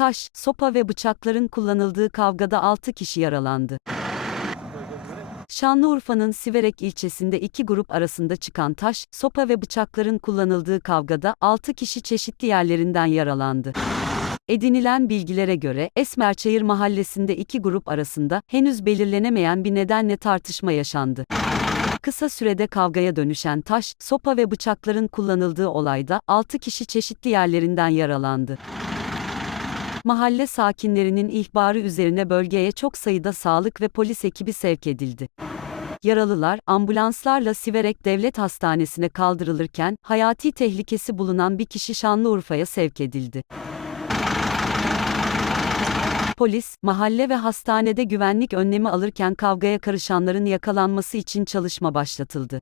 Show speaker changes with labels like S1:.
S1: taş, sopa ve bıçakların kullanıldığı kavgada 6 kişi yaralandı. Şanlıurfa'nın Siverek ilçesinde iki grup arasında çıkan taş, sopa ve bıçakların kullanıldığı kavgada 6 kişi çeşitli yerlerinden yaralandı. Edinilen bilgilere göre Esmerçayır mahallesinde iki grup arasında henüz belirlenemeyen bir nedenle tartışma yaşandı. Kısa sürede kavgaya dönüşen taş, sopa ve bıçakların kullanıldığı olayda 6 kişi çeşitli yerlerinden yaralandı. Mahalle sakinlerinin ihbarı üzerine bölgeye çok sayıda sağlık ve polis ekibi sevk edildi. Yaralılar, ambulanslarla Siverek Devlet Hastanesi'ne kaldırılırken, hayati tehlikesi bulunan bir kişi Şanlıurfa'ya sevk edildi. Polis, mahalle ve hastanede güvenlik önlemi alırken kavgaya karışanların yakalanması için çalışma başlatıldı.